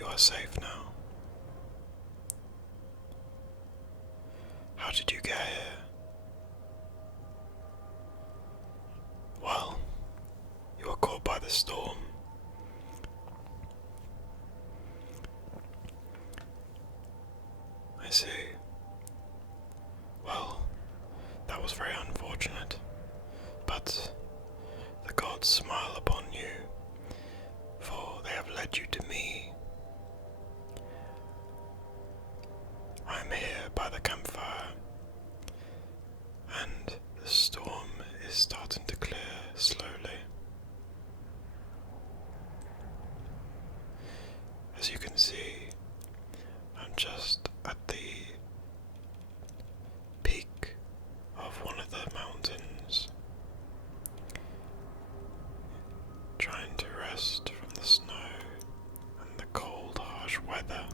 You are safe now. How did you get here? Well, you were caught by the storm. I see. Well, that was very unfortunate, but the gods smile upon you, for they have led you to me. I am here by the campfire, and the storm is starting to clear slowly. As you can see, I'm just at the peak of one of the mountains, trying to rest from the snow and the cold, harsh weather.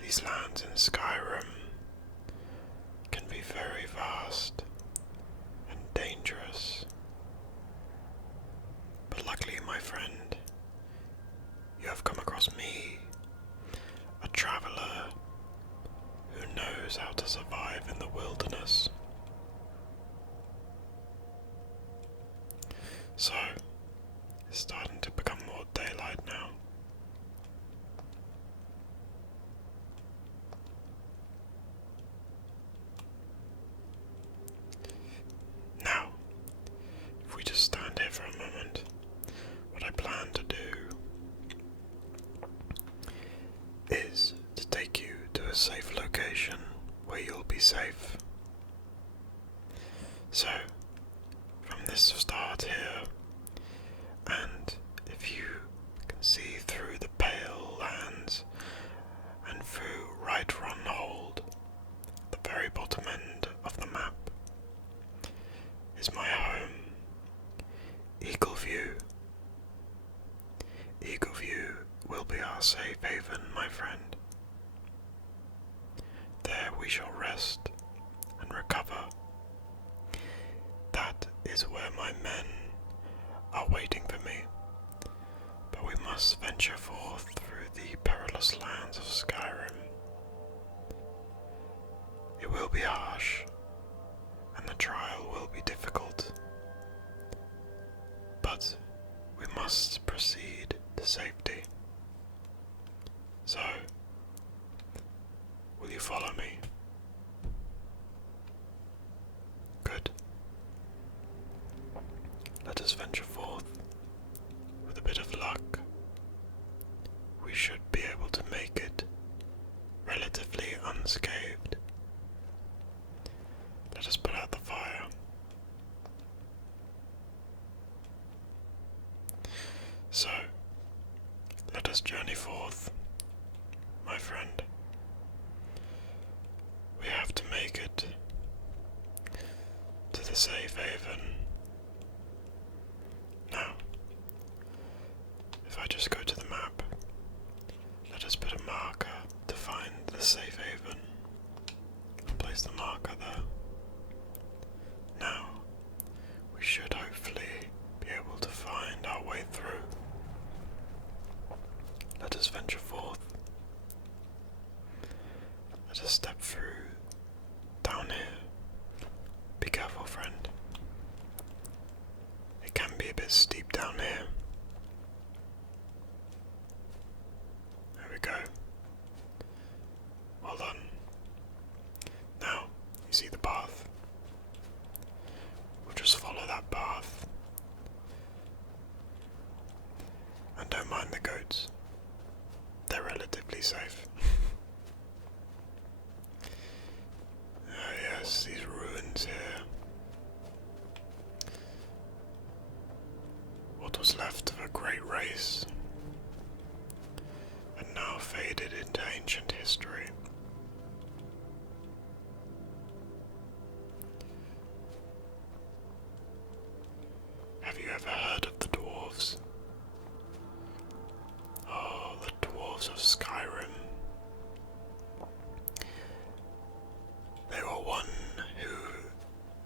These lands in Skyrim can be very vast and dangerous. But luckily, my friend, you have come across me, a traveller who knows how to survive in the wilderness. So, it's starting to become more daylight now. Now, if we just stand here for a moment, what I plan to do is to take you to a safe location where you'll be safe. So, from this start here, and if you can see through the pale lands and through Right Run Hold, the very bottom end of the map, is my home, Eagleview. Eagleview will be our safe haven, my friend. There we shall rest and recover. That is where my men are waiting for me, but we must venture forth through the perilous lands of Skyrim. It will be harsh, and the trial will be difficult, but we must proceed to safety. So, will you follow me? Good. Let us venture forth. With a bit of luck, we should be able to make it relatively unscathed. Let us put out the fire. So, let us journey forth, my friend. We have to make it to the safe haven. Now, if I just go to the map, let us put a marker to find the safe haven. Place the marker there. Now, we should hopefully be able to find our way through. Let us venture forth. Let us step through down here. Be careful, friend. It can be a bit steep down here. There we go. Well done. Now, you see the path. We'll just follow that path. And don't mind the goats. They're relatively safe. Yes, these ruins here. What was left of a great race, and now faded into ancient history. Have you ever heard of the dwarves? Oh, the dwarves of Skyrim. They were one who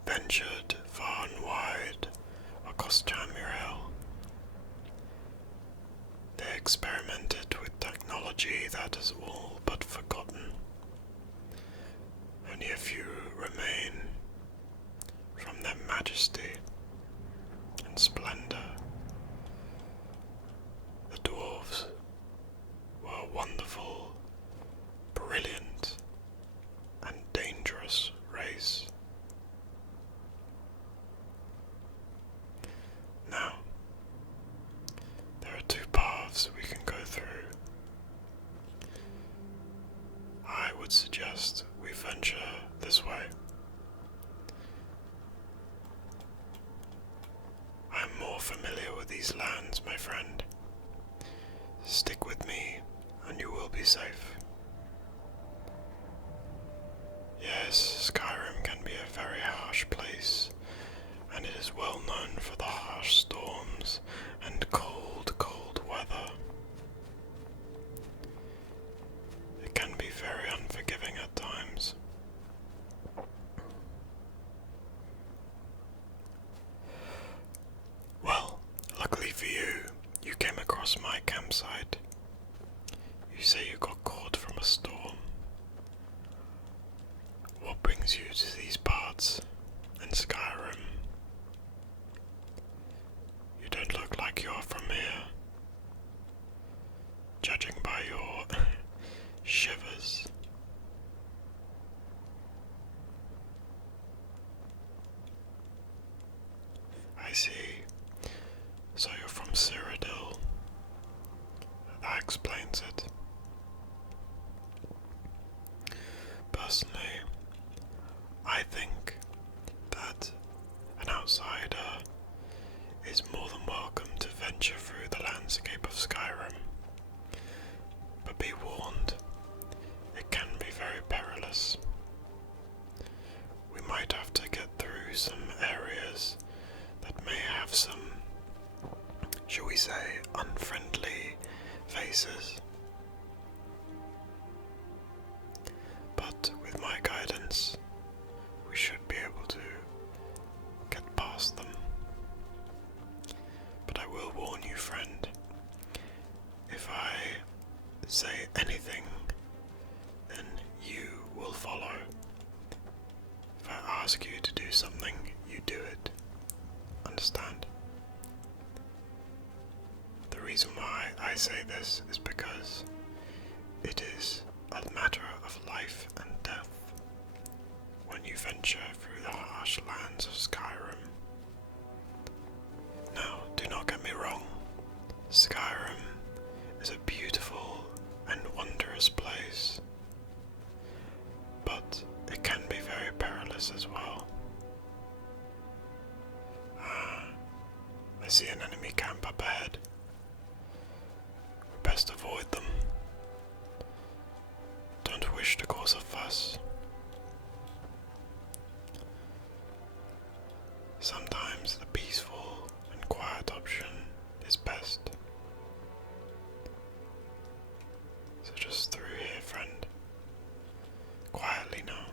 ventured far and across Tamriel. They experimented with technology that is all but forgotten. Only a few remain from their majesty and splendor. The dwarves were a wonderful, brilliant, and dangerous race. Now, there are two paths we can go through. I would suggest we venture this way. I am more familiar with these lands, my friend. Stick with me, and you will be safe. Yes, Skyrim can be a very harsh place, and it is well known for the harsh storms and cold, cold weather. It can be very unforgiving at times. Well, luckily for you, you came across my campsite. You say you got caught from a storm. What brings you to these parts in Skyrim? You don't look like you're from here, judging by your shivers. I see. So you're from Cyrodiil. That explains it. Personally, I think that an outsider is more than welcome to venture through the landscape of Skyrim. But be warned, it can be very perilous. We might have to get through some areas that may have some, shall we say, unfriendly faces. But with my guidance, we should be able to get past them. But I will warn you, friend, if I say anything, then you will follow. If I ask you to do something, you do it. Understand? The reason why I say this is because it is a matter of life and death when you venture through the harsh lands of Skyrim. Now, do not get me wrong, Skyrim is a beautiful and wondrous place, but it can be very perilous as well. I see an enemy camp up ahead. We best avoid them. Don't wish to cause a fuss. Sometimes the peaceful and quiet option is best. So just through here, friend. Quietly now.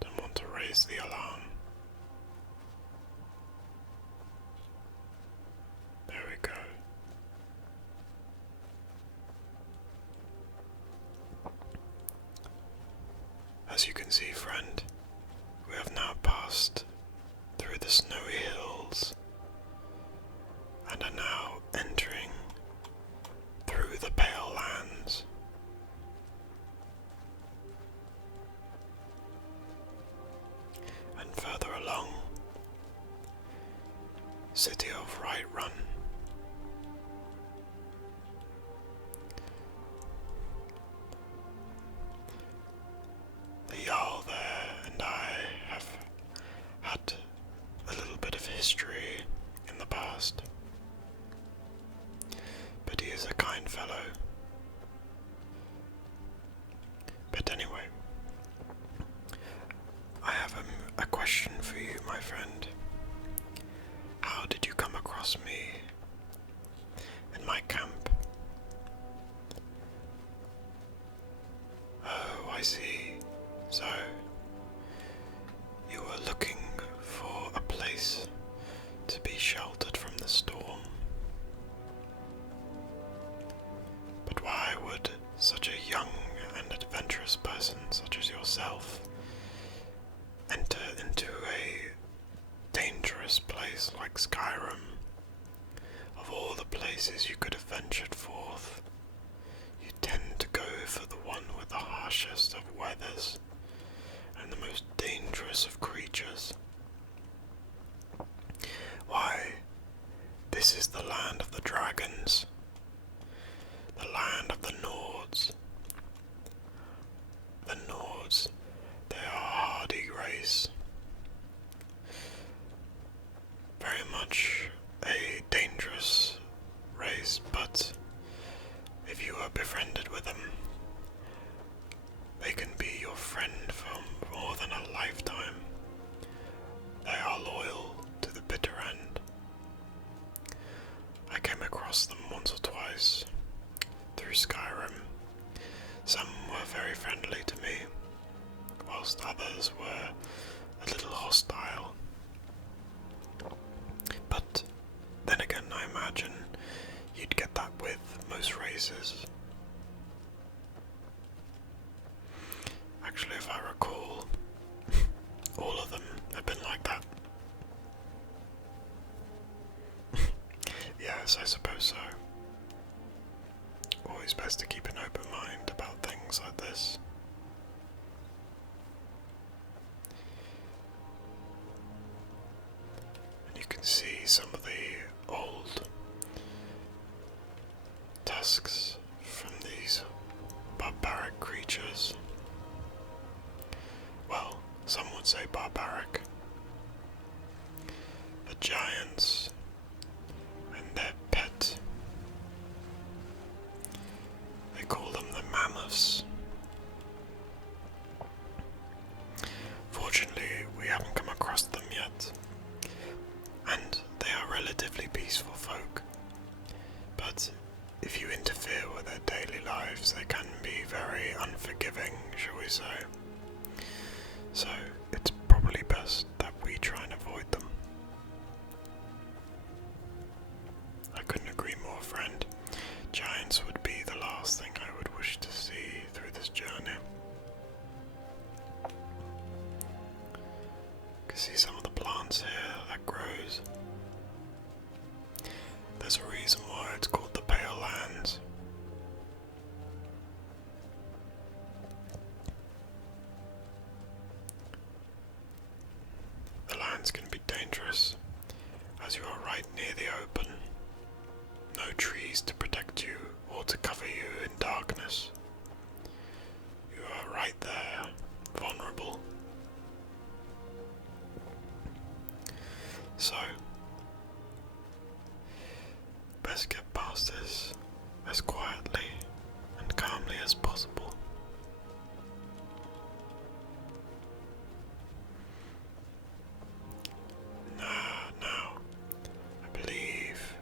Don't want to raise the alarm. There we go. As you can see, friend, we have now passed through the snowy hills and are now entering through the Pale Lands. And further along, city of Whiterun. The Jarl there and I have had a little bit of history in the past, but he is a kind fellow. But anyway, I have a question for you, my friend. How did you come across me in my camp? Oh, I see. So, you were looking for a place yourself enter into a dangerous place like Skyrim, of all the places you could have ventured forth, you tend to go for the one with the harshest of weathers and the most dangerous of creatures. Why, this is the land of the dragons, the land of the Nords. The Nords, they are a hardy race. Very much a dangerous race, but if you are befriended with them, they can be your friend for more than a lifetime. They are loyal to the bitter end. I came across them once or twice through Skyrim. Some were very friendly to me, whilst others were a little hostile. But then again, I imagine you'd get that with most races. Actually, if I recall, all of them have been like that. Yes, I suppose so. Always best to keep an open mind about things like this. And you can see some of the old tusks from these barbaric creatures. Well, some would say barbaric. The giants and their pet. They call them the mammoths. Fortunately, we haven't come across them yet, and they are relatively peaceful folk. But if you interfere with their daily lives, they can be very unforgiving, shall we say. So it's probably best that we try and avoid them. I couldn't agree more, friend. Giants would be the last thing I would wish to see through this journey. You can see some of the plants here that grows. There's a reason why it's called the Pale Lands. The lands can be dangerous, as you are right near the open. No trees to protect you or to cover you in darkness. You are right there, vulnerable. So, best get past this as quietly and calmly as possible. Now, I believe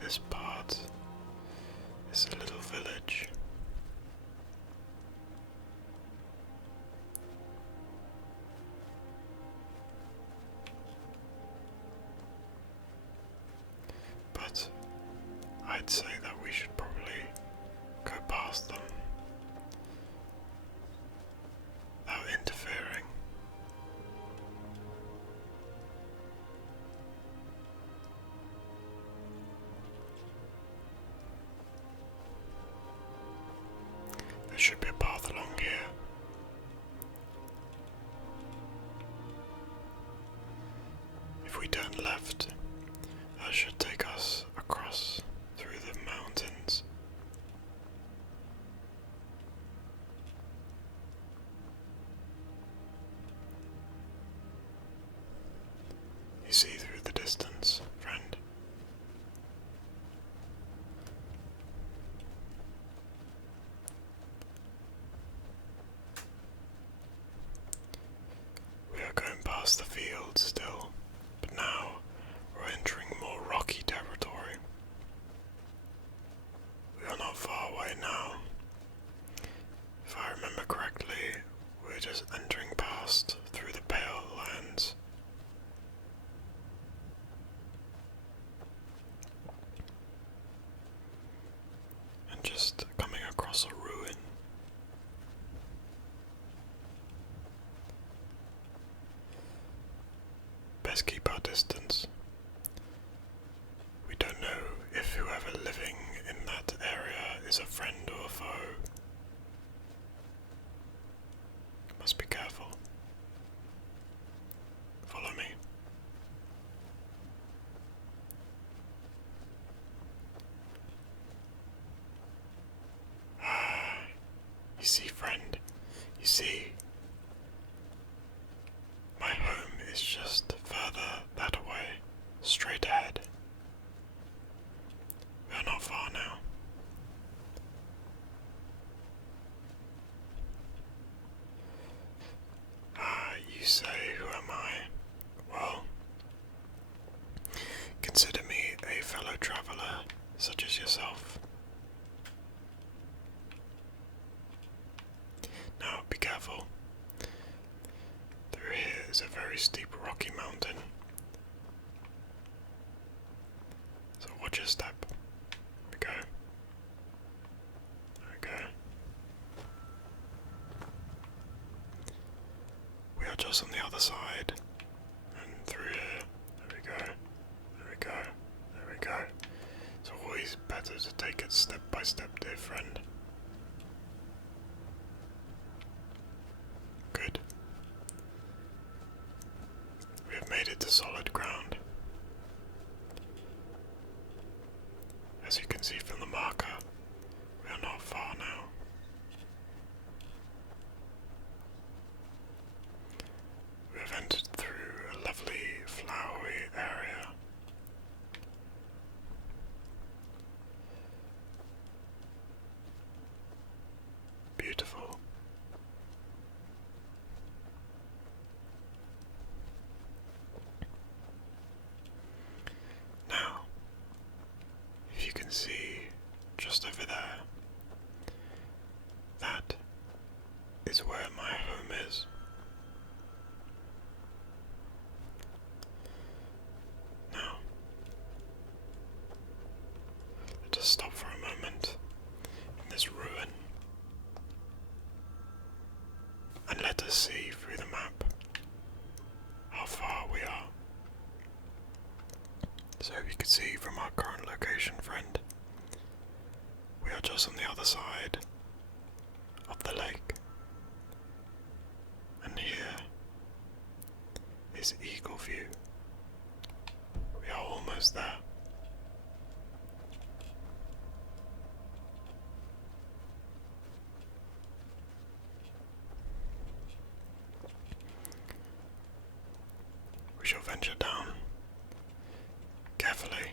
this part is a little village. But I'd say that we should probably go past them without interfering. There should be a path along here. If we turn left, that should take us across through the mountains. You see through the distance, friend? We are going past the fields still, but now we're entering more rocky territory. We are not far away now. If I remember correctly, we're just entering past through the Pale Lands. And just coming across a ruin. let's keep our distance. We don't know if whoever living in that area is a friend or a foe. Must be careful. Follow me. You see, friend, you see, my home is just further that way, straight ahead. We are not far now. You say, who am I? Well, consider me a fellow traveller, such as yourself. Now, be careful. Through here is a very steep rocky mountain. So watch your step. There we go. There we go. We are just on the other side. And through here. There we go. There we go. There we go. It's always better to take it step by step, dear friend. Good. We have made it to solid ground. As you can see from the marker, we are not far now. We have entered through a lovely flowery area. Beautiful. Now, if you can see just over there, that is where my home is. Now, let us stop for a moment in this ruin and let us see through the map how far we are. So you can see from our current location, friend, we are just on the other side of the lake. And here is Eagleview. We are almost there. We shall venture down carefully.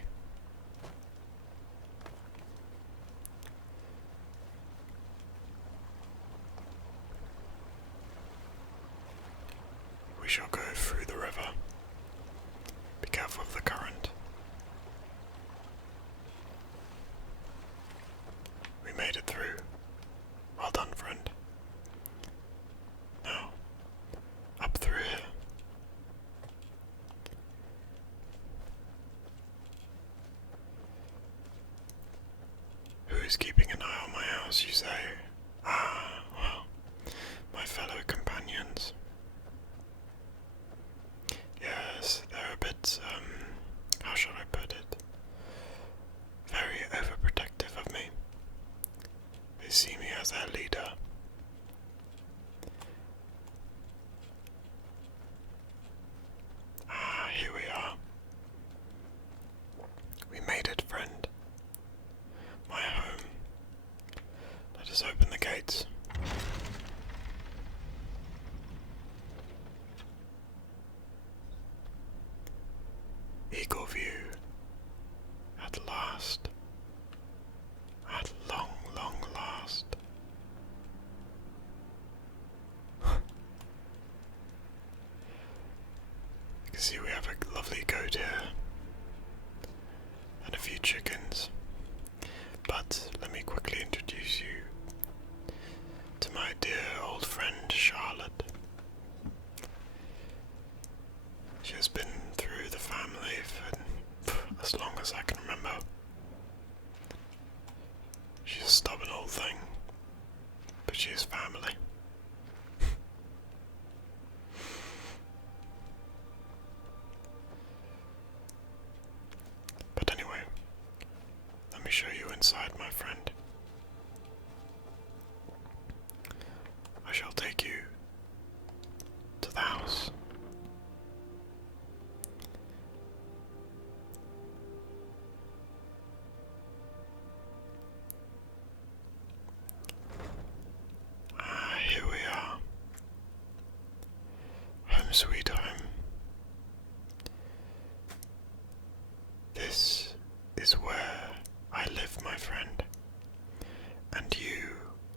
We shall go through the river. Be careful of the current. We made it through. Well done, friend. Now, up through here. Who is keeping an eye on my house, you say? Ah, well, my fellow companions. Yes, they're a bit, how shall I put it? Very overprotective of me. They see me as their leader. Ah, here we are. We made it, friend. My home. Let us open the gates. Eagleview. At last. At long, long last. You can see we have a lovely goat here. And a few chickens. But let me quickly introduce you to my dear old friend Charlotte. She has been through the family for as long as I can remember. She's a stubborn old thing, but she is family. sweet home. This is where I live, my friend, and you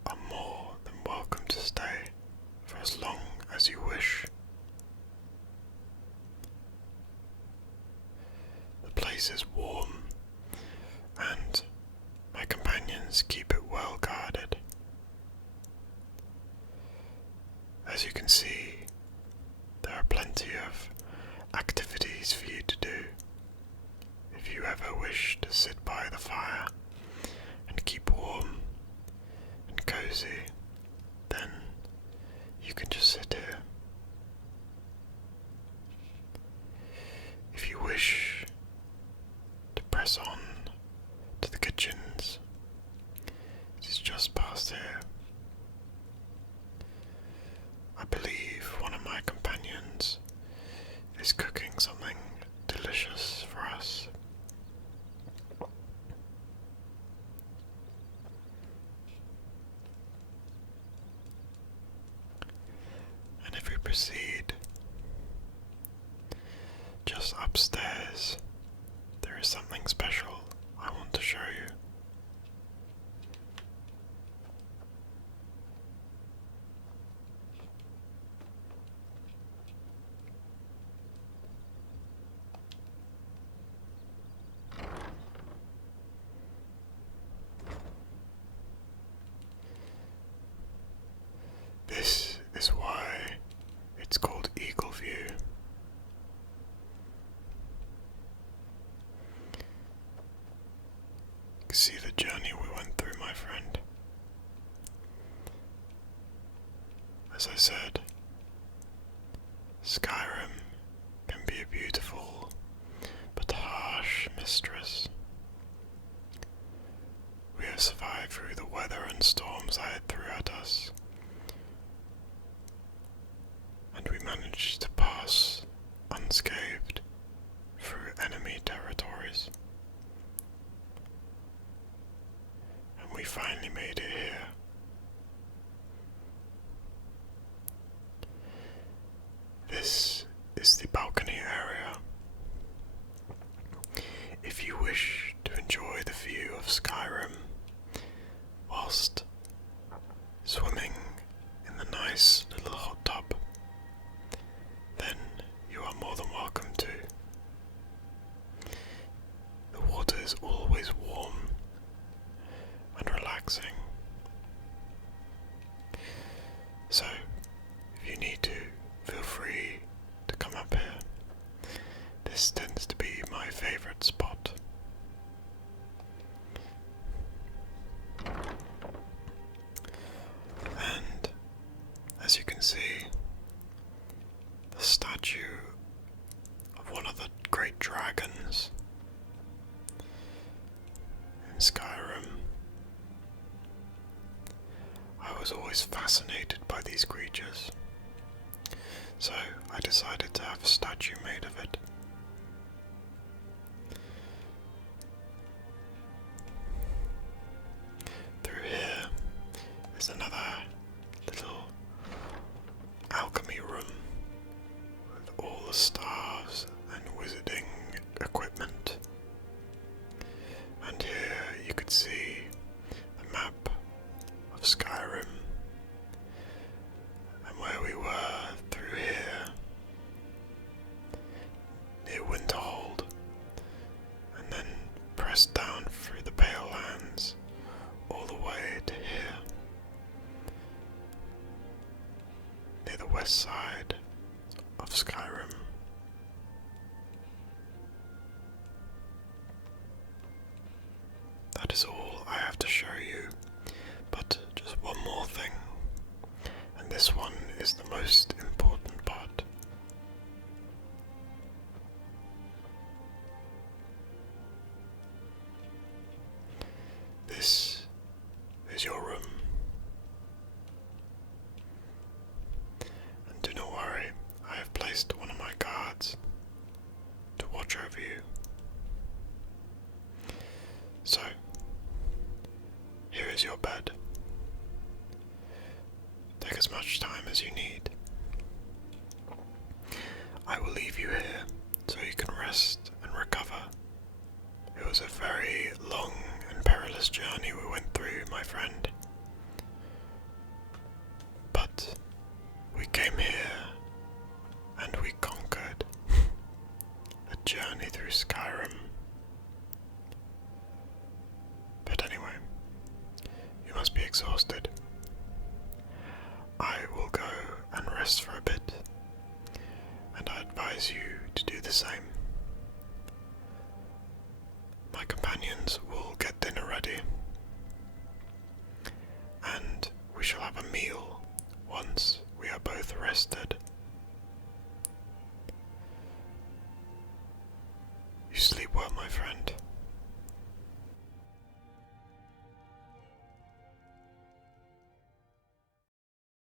are more than welcome to stay for as long as you wish. The place is warm, and my companions keep it well guarded. As you can see, there are plenty of activities for you to do. If you ever wish to sit by the fire and keep warm and cozy, then you can just sit here. If you wish to press on to the kitchens, it is just past here. I believe one of my companions is cooking something delicious for us. And if we proceed, just upstairs, there is something special I want to show you. This is why it's called Eagleview. You can see the journey we went through, my friend. As I said, Skyrim can be a beautiful but harsh mistress. We have survived through the weather and storms that it threw at us, and we managed to pass unscathed through enemy territories. And we finally made it here. This is the balcony area. If you wish to enjoy the view of Skyrim whilst swimming in the nice little hot tub, then you are more than welcome to. The water is always warm and relaxing. So, if you need to, feel free to come up here. This tends to be my favourite spot. And, as you can see, the statue of one of the great dragons in Skyrim. I was always fascinated by these creatures, so I decided to have a statue made of it. Through here is another little alchemy room with all the staves and wizarding equipment. And here you could see the map of Skyrim and where we were through here near Winterhold, and then pressed down through the Pale Lands all the way to here near the west side of Skyrim. That is all I have to show you, but just one more thing, and this one is the most important part. This is your room. And do not worry, I have placed one of my rest for a bit, and I advise you to do the same. My companions will get dinner ready, and we shall have a meal once we are both rested.